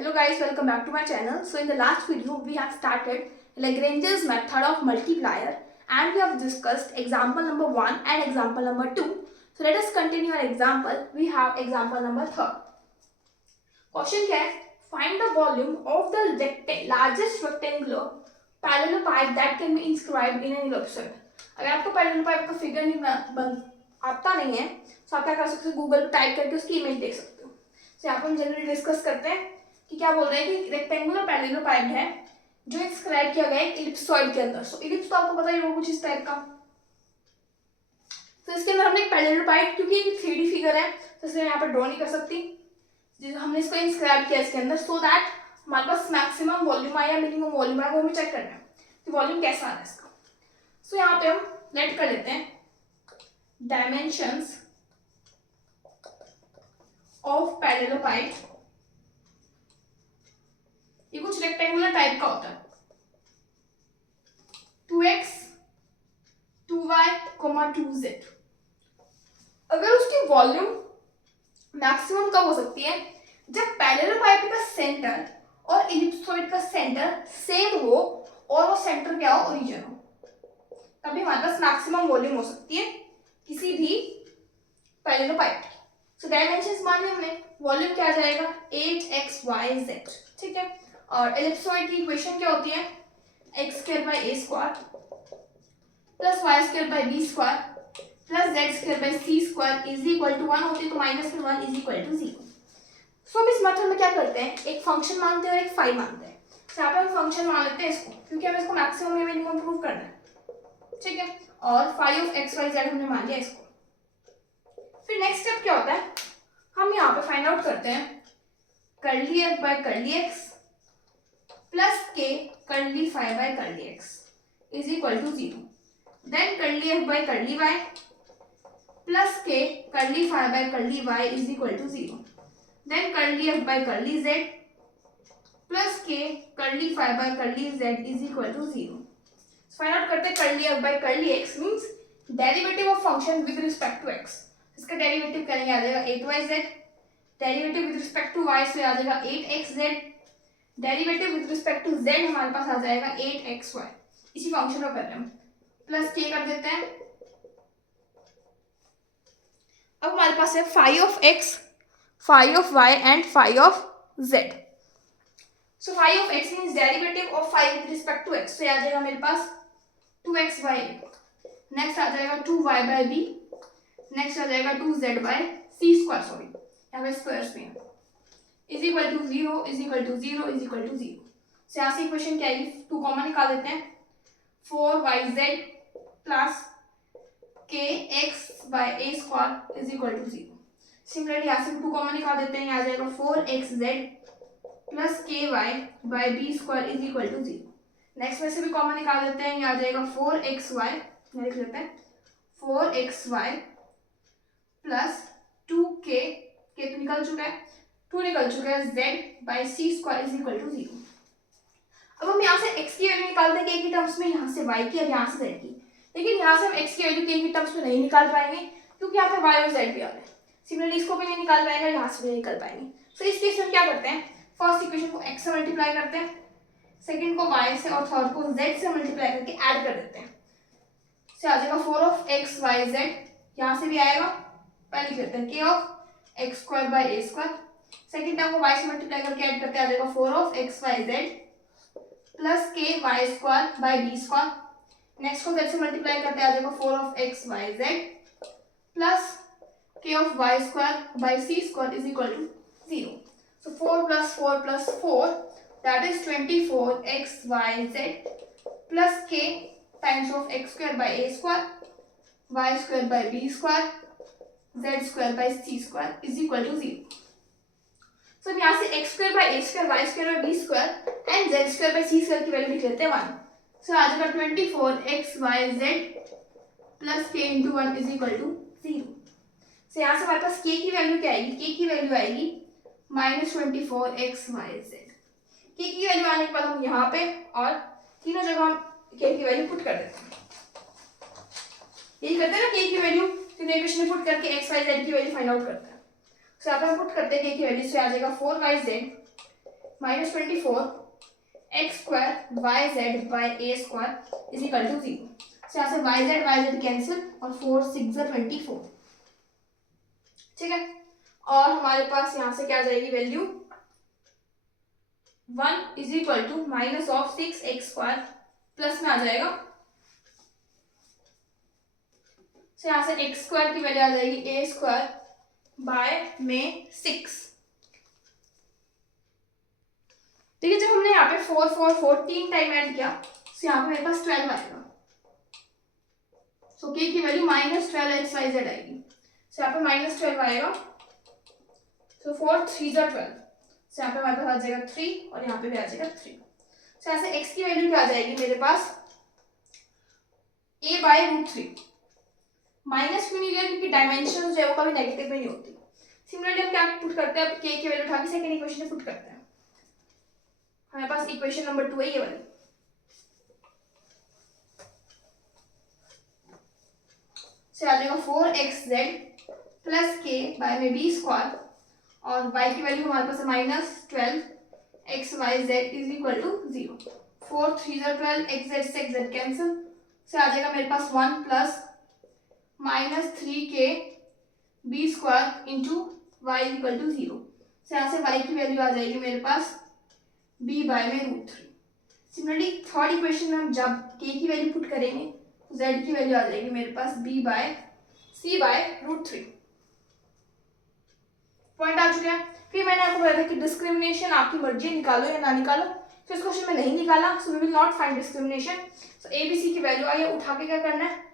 Hello guys, welcome back to my channel. So in the last video we have started Lagrange's method of multiplier and we have discussed example number 1 and example number 2. So let us continue our example. We have example number 3. Question क्या है? Find the volume of the largest rectangular parallelepiped that can be inscribed in an ellipsoid. अगर आपको parallelepiped का figure नहीं आता नहीं है तो आप क्या कर सकते हो, गूगल पे टाइप करके उसकी इमेज देख सकते हो. तो यहाँ पर हम जनरली डिस्कस करते हैं कि क्या बोल रहे हैं कि रेक्टेंगुलर पैरेललोपाइड है जो इंस्क्राइब किया गया है इलिप्सॉइड के अंदर. सो इलिप्स तो आपको पता ही होगा कुछ इस टाइप का. तो इसके अंदर हमने एक पैरेललोपाइड, क्योंकि ये 3D फिगर है तो इसलिए यहाँ पर ड्रॉ नहीं कर सकती. हमने इसको इंस्क्राइब किया इसके अंदर सो दैट हमारे पास मैक्सिमम वॉल्यूम आया या मिनिमम वॉल्यूम आया वो हमें चेक करना है कि वॉल्यूम कैसा आ रहा है इसका. सो यहाँ पे हम लेट कर लेते हैं डायमेंशंस ऑफ पैरेललोपाइड. ये कुछ रेक्टेंगुलर टाइप का होता है. 2x 2y 2z. अगर उसकी वॉल्यूम मैक्सिमम कब हो सकती है? जब पैरेललोपाइड का सेंटर और इलिप्सॉइड का सेंटर सेम हो और वो सेंटर क्या हो, ओरिजिन हो, तभी हमारे पास मैक्सिमम वॉल्यूम हो सकती है किसी भी पैरेललोपाइड की. सो डायमेंशंस मान लिया हमने. वॉल्यूम क्या आ जाएगा 8xyz. ठीक है. और एलिप्सॉइड की इक्वेशन क्या होती है? x² plus y² plus z² is equal to 1 होती है तो माइनस में 1 इज इक्वल टू 0. सो हम इस मेथड में क्या करते हैं, एक फंक्शन मानते हैं और एक फाई मानते हैं. तो यहाँ पे हम फंक्शन मान लेते हैं इसको, क्योंकि हमें इसको मैक्सिमम या मिनिमम प्रूव करना है. ठीक है. और फाई ऑफ xyz हमने मान लिया इसको. फिर नेक्स्ट स्टेप क्या होता है, हम यहाँ पे फाइंड आउट करते हैं curly f by curly x plus k curly phi by curly x is equal to 0. Then curly f by curly y plus k curly phi by curly y is equal to 0. Then curly f by curly z plus k curly phi by curly z is equal to 0. Find out करते हैं curly f by curly x means derivative of function with respect to x. इसका derivative करेंगे आ जाएगा 8yz. Derivative with respect to y से आ जाएगा 8xz. Derivative with respect to z हमारे पास आ जाएगा 8xy. इसी फंक्शन को कर रहे हैं हम. प्लस k कर देते हैं. अब हमारे पास है phi of x, phi of y and phi of z. So phi of x means derivative of phi with respect to x. तो आ जाएगा मेरे पास 2x/a. नेक्स्ट आ जाएगा 2y/b. नेक्स्ट आ जाएगा 2z bye c square. Sorry यहाँ पे squares में is equal to 0 is equal to 0 is equal to 0. से यहाँ से इक्वेशन क्या आएगी, 2 कॉमन निकाल देते हैं. 4yz plus kx by a square is equal to 0. Similarly यहाँ से 2 कॉमन निकाल देते हैं. यहाँ आ जाएगा 4xz plus ky by b square is equal to 0. Next में से भी कॉमन निकाल देते हैं. यहाँ आ जाएगा 4xy. लिख लेते हैं 4xy प्लस 2k तो निकल चुका है, 2 निकल चुका है, z by C square is equal to 0. अब हम यहाँ से x की वैल्यू निकालते हैं k की टर्म्स में, यहाँ से y की और यहाँ से z की. लेकिन यहाँ से हम x की वैल्यू k की टर्म्स में नहीं निकाल पाएंगे क्योंकि यहाँ पे y और z भी आ रहे हैं. सिमिलरली इसको भी नहीं निकाल पाएंगे और यहाँ से भी नहीं निकाल पाएंगे. सो इस केस में क्या करते हैं, फर्स्ट इक्वेशन को x से मल्टीप्लाई करते हैं, सेकेंड को y से और थर्ड को z से मल्टीप्लाई करके ऐड कर देते हैं. से आ जाएगा 4 ऑफ x y z. यहाँ से भी आएगा, पहले लिख लेते हैं k of x² by a square. Second term को y से मल्टीप्लाई करके ऐड करते आ जाएगा 4 of x y z plus k y square by b square. Next को z से मल्टीप्लाई करते आ जाएगा 4 of x y z plus k of y square by c square is equal to 0. So 4 plus 4 plus 4 that is 24xyz plus k times of x square by a square y square by b square z square by c square is equal to 0. So हम यहाँ से x square by a square y square by b square and z square by c square की value लिख लेते हैं 1. So आ जाएगा 24xyz plus k into 1 is equal to 0. So यहाँ से हमारे पास k की वैल्यू क्या आएगी, k की वैल्यू आएगी -24xyz. k की वैल्यू आने के बाद हम यहाँ पे और तीनों जगह हम k की वैल्यू पुट कर देते हैं. यही करते हैं ना, k की वैल्यू तीनों इक्वेशन में पुट करके x y z की वैल्यू फाइंड आउट करते हैं. सो यहाँ पे हम पुट करते हैं k की वैल्यू. से आ जाएगा 4yz -24 x square Y Z by A square is equal to 0। यहाँ से वाई जेड कैंसिल और 4 6 24, ठीक है। और हमारे पास यहाँ से क्या आ जाएगी value 1 is equal to minus of 6x square plus में आ जाएगा। तो यहाँ से x स्क्वायर की वैल्यू आ जाएगी a स्क्वायर बाय में 6। देखिए जब हमने यहाँ पे 4 4 4 3 टाइम ऐड किया तो यहाँ पे मेरे पास 12 आएगा। सो k की वैल्यू -12 आएगी। तो यहाँ पे -12 आएगा। तो 4 3 12, तो यहाँ पे हमारे पास आ जाएगा 3 और यहाँ पे भी आ जाएगा 3। तो यहाँ से x की वैल्यू क्या आ जाएगी मेरे पास a बाई √3। माइनस क्यों नहीं लिया क्योंकि डायमेंशन जो है वो कभी नेगेटिव में नहीं होती। सिमिलरली हम क्या पुट करते हैं, k की वैल्यू उठा के सेकंड इक्वेशन में पुट करते हैं। हमारे पास इक्वेशन नंबर 2 है ये वाली। से आ जाएगा 4xz प्लस k बाय में b स्क्वायर और y की वैल्यू हमारे पास है -12 xyz is equal to 0। 4 3 12 xz से xz कैंसिल, से आ जाएगा मेरे पास 1 plus -3k b square into y equal to 0। से यहाँ से y की वैल्यू आ जाएगी मेरे पास b बाय में √3। सिमिलरली थर्ड इक्वेशन में हम जब k की वैल्यू पुट करेंगे तो z की वैल्यू आ जाएगी मेरे पास b by c by √3। Point आ चुका है। फिर मैंने आपको बताया था कि डिस्क्रिमिनेशन आपकी मर्जी है, निकालो या ना निकालो। तो इस क्वेश्चन में नहीं निकाला, so we will not find discrimination. So A B C की वैल्यू आई है, उठा के क्या करना है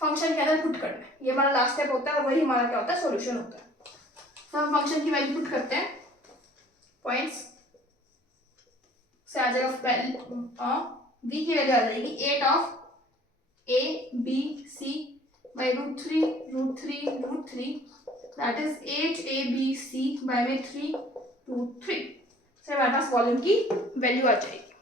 फंक्शन के अंदर पुट करना है। ये हमारा लास्ट स्टेप होता है और वही हमारा क्या होता है सॉल्यूशन होता है। तो हम फंक्शन की वैल्यू पुट करते हैं पॉइंट्स से आ जाएगा v की वैल्यू आ जाएगी 8 of a b c by √3 that is 8abc by में 3√3। सो हमारे पास वॉल्यूम की वैल्यू आ जाएगी।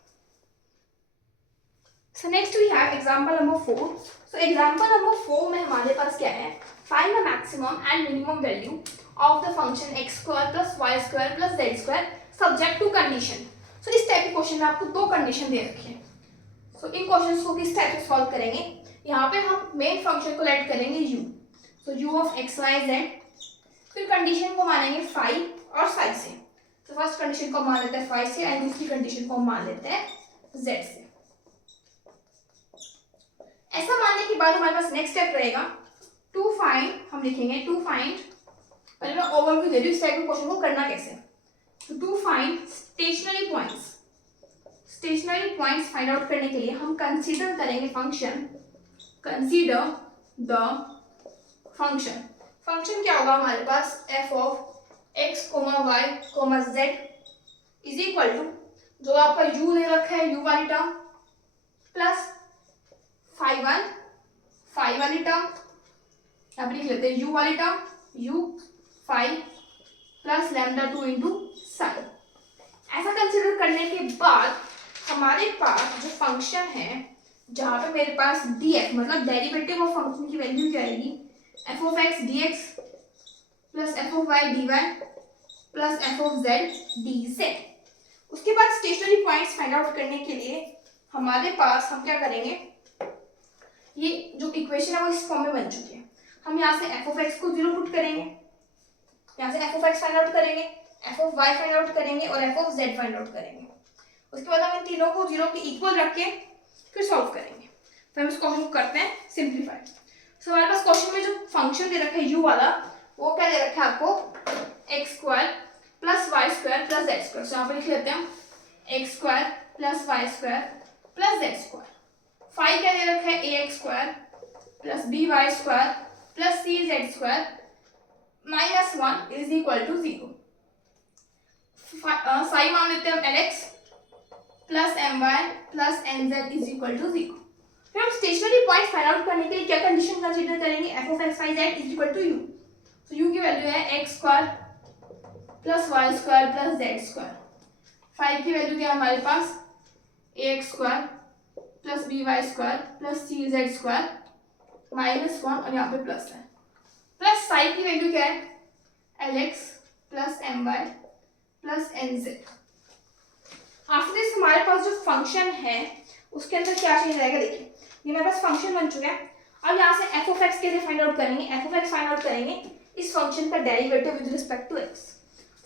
So next we have example number 4। So example number 4 में हमारे पास क्या है, find the maximum and minimum value of the function x square plus Y square plus Z square subject to condition. So इस type के question में आपको दो कंडीशन दे रखी है। सो इन क्वेश्चंस को किस टाइप से सॉल्व करेंगे, यहाँ पे हम मेन फंक्शन को लेट करेंगे u। So u of x y z, फिर कंडीशन को मानेंगे फाई और साई से। तो फर्स्ट कंडीशन को मान लेते हैं फाई से एंड दूसरी कंडीशन को मान लेते हैं z से। ऐसा मानने के बाद हमारे पास नेक्स्ट स्टेप रहेगा टू फाइंड, हम लिखेंगे टू फाइंड, पहले मैं ओवरव्यू दे रही हूँ इस टाइप के क्वेश्चन को करना कैसे। तो to find stationary points, stationary points find out करने के लिए हम कंसीडर करेंगे function, consider the function. Function क्या होगा हमारे पास f of x, y, z is equal to जो आपका u दे रखा है u वाली टर्म प्लस फाई वाली टर्म, यहाँ पे लिख लेते हैं u वाली term u phi plus λ2 into sine. ऐसा कंसिडर करने के बाद हमारे पास जो फंक्शन है जहाँ पे मेरे पास df मतलब डेरिवेटिव ऑफ फंक्शन की वैल्यू क्या आएगी f of x dx plus f of y dy plus f of z dz। उसके बाद स्टेशनरी पॉइंट्स फाइंड आउट करने के लिए हमारे पास हम क्या करेंगे, ये जो इक्वेशन है वो इस फॉर्म में बन चुकी है। हम यहाँ से f ऑफ x को 0 पुट करेंगे, यहाँ से f of x find out करेंगे, f of y find out करेंगे और f of z find out करेंगे। उसके बाद हम इन तीनों को 0 के इक्वल रख के फिर सॉल्व करेंगे। तो हम इस क्वेश्चन को करते हैं सिंप्लीफाई। सो हमारे पास क्वेश्चन में जो फंक्शन दे रखा है u वाला, वो क्या दे रखा है आपको x square plus Y square plus Z square. So यहाँ पे लिख लेते हैं x square plus Y square plus Z square. Phi क्या दे रखा है ax square plus B Y square plus C Z square minus 1 is equal to 0। Psi मान लेते हैं हम lx plus my plus nz is equal to 0। फिर हम स्टेशनरी पॉइंट फाइंड आउट करने के लिए क्या कंडीशन कंसीडर करेंगे, f of x y z is equal to u। तो u की वैल्यू है x square plus Y square plus Z square. Phi की वैल्यू क्या है हमारे पास ax square plus B Y square plus C Z square minus 1 और यहाँ पे प्लस है। साई की वैल्यू क्या है lx plus my plus nz। After this हमारे पास जो फंक्शन है उसके अंदर क्या चेंज रहेगा, देखिए ये मेरे पास फंक्शन बन चुका है। अब यहाँ से एफ ऑफ एक्स कैसे फाइंड आउट करेंगे, F of X find out करेंगे इस फंक्शन का derivative with respect to X.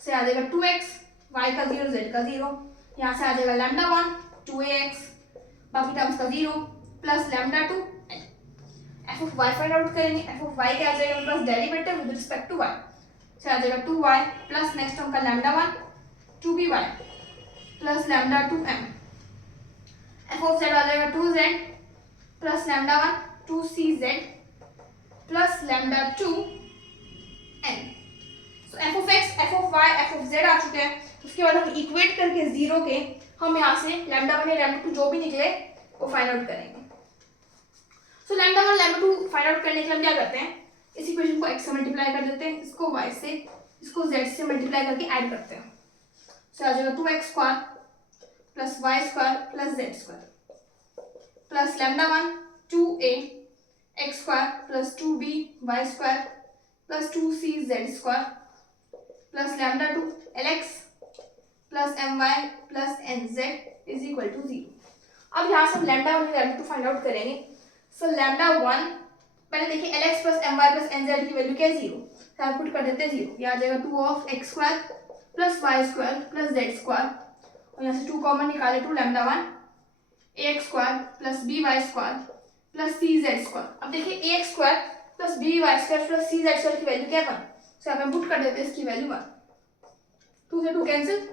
से आ जाएगा 2x, y का 0, z का 0, यहाँ से आ जाएगा लैम्डा 1 2ax, बाकी टर्म्स का 0 plus lambda 2 F of y find out करेंगे। एफ ऑफ y क्या आ जाएगा मेरे पास derivative with respect to y, से आ जाएगा 2y प्लस नेक्स्ट टर्म का lambda 1 2by plus lambda 2m। F of z आ जाएगा 2z plus lambda 1 2cz plus lambda 2n। तो F of X, F of Y, F of Z आ चुके हैं। उसके बाद हम इक्वेट करके जीरो के हम यहाँ से लैम्डा 1 या लैम्डा 2 जो भी निकले वो फाइंड आउट करेंगे। सो लैम्डा 1 लैम्डा 2 फाइंड आउट करने के लिए हम क्या करते हैं, इस इक्वेशन को x से मल्टीप्लाई कर देते हैं, इसको y से, इसको z से मल्टीप्लाई करके ऐड करते हैं। सो आ जाएगा 2x square plus y square plus z square plus lambda 1 2a x square plus 2b y square plus 2c z square plus lambda 2 lx plus my plus nz is equal to 0। अब यहाँ से हम lambda 1 lambda 2 find out करेंगे। सो lambda 1 पहले देखिए lx plus my plus nz की value क्या है 0, तो पुट कर देते हैं 0, ये आ जाएगा 2 of x square plus y square plus z square, और यहाँ से 2 कॉमन निकाले 2 lambda 1 ax square plus by square plus cz square. अब देखिए ax square plus by square plus cz square की वैल्यू क्या है 1, सो यहाँ पे पुट कर देते हैं इसकी वैल्यू 1, 2 से 2 कैंसिल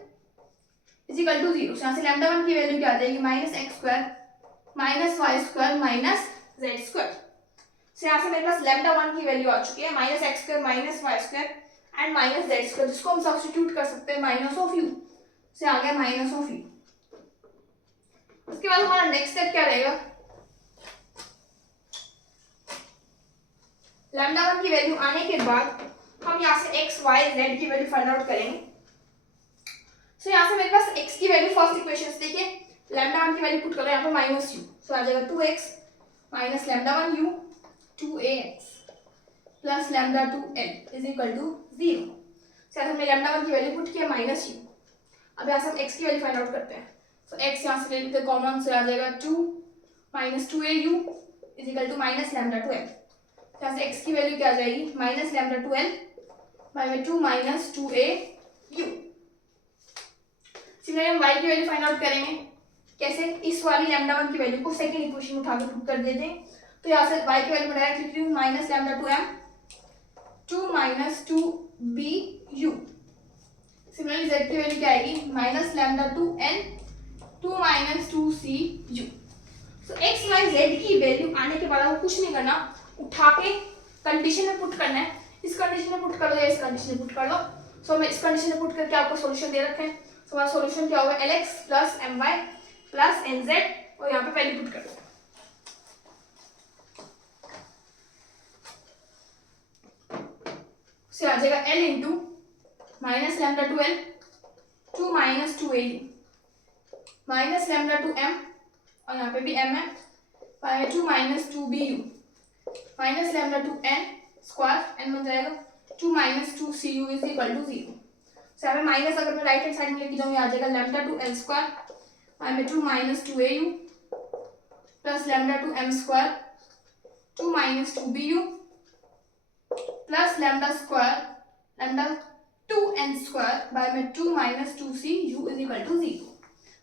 इज इक्वल टू 0। यहाँ से लैम्डा 1 की वैल्यू क्या आ जाएगी minus X square minus Y square minus Z square. So यहाँ से मेरे पास लैम्डा 1 की वैल्यू आ चुकी है minus X square minus Y square and minus Z square, जिसको हम सब्स्टिट्यूट कर सकते हैं माइनस ऑफ यू, से आ गया माइनस ऑफ यू। उसके बाद हमारा नेक्स्ट स्टेप क्या रहेगा, लैम्डा 1 की वैल्यू आने के बाद हम यहाँ से एक्स वाई जेड की वैल्यू फाइंड आउट करेंगे। सो यहाँ से मेरे पास x की वैल्यू फर्स्ट इक्वेशन से देखिए लैम्डा 1 की वैल्यू पुट करो यहाँ पे माइनस u, सो आ जाएगा 2x minus lambda 1 u 2ax plus lambda 2l is equal to 0। सो हमने लैम्डा 1 की वैल्यू पुट किया माइनस u। अब यहाँ से हम x की वैल्यू फाइंड आउट करते हैं। सो x यहाँ से ले लेते हैं कॉमन, से आ जाएगा 2 minus 2au is equal to minus lambda 2l। यहाँ से x की वैल्यू क्या आ जाएगी minus lambda 2l by 2 minus 2au। Similarly हम y की वैल्यू फाइंड आउट करेंगे कैसे, इस वाली लैम्डा 1 की वैल्यू को सेकंड इक्वेशन में उठा के पुट कर देते हैं। तो यहाँ से y की वैल्यू डायरेक्ट लिख रही हूँ minus lambda 2m 2 minus 2bu। Similarly z की वैल्यू क्या आएगी minus lambda 2n 2 minus 2cu। सो x y z की वैल्यू आने के बाद आपको कुछ नहीं करना, उठा के कंडीशन में पुट करना है। इस कंडीशन में पुट कर लो या इस कंडीशन में पुट कर लो। सो मैं इस कंडीशन में पुट करके आपको सोल्यूशन दे रखे हैं। तो हमारा सॉल्यूशन क्या होगा lx plus my plus nz, और यहाँ पे वैल्यू पुट कर दो। से आ जाएगा l into minus lambda 2l 2 minus 2au minus lambda 2m, और यहाँ पे भी m है, by 2 minus 2bu minus lambda 2n square, n बन जाएगा 2 minus 2cu is equal to 0। यहाँ पे माइनस अगर मैं राइट हैंड साइड में लेके जाऊँ, आ जाएगा lambda 2l square by 2 minus 2au plus lambda 2m square 2 minus 2bu plus lambda square lambda 2n square by 2 minus 2cu is equal to 0।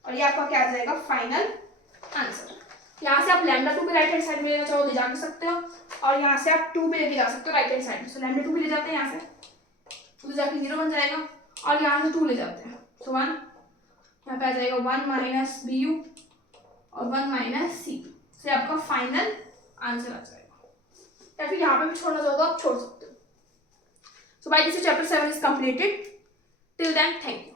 और ये आपका क्या आ जाएगा फाइनल आंसर। यहाँ से आप लैम्डा 2 भी राइट हैंड साइड में लेना चाहो ले जा सकते हो, और यहाँ से आप 2 भी लेके जा सकते हो राइट हैंड साइड में। सो लैम्डा 2 भी ले जाते हैं यहाँ से, तो जाके 0 बन जाएगा, और यहाँ से 2 ले जाते हैं, सो 1 यहाँ पे आ जाएगा 1 माइनस bu और 1 माइनस c। तो आपका फाइनल आंसर आ जाएगा, या फिर यहाँ पे भी छोड़ना चाहो तो आप छोड़ सकते हो। So by this chapter 7 is completed. Till then thank you.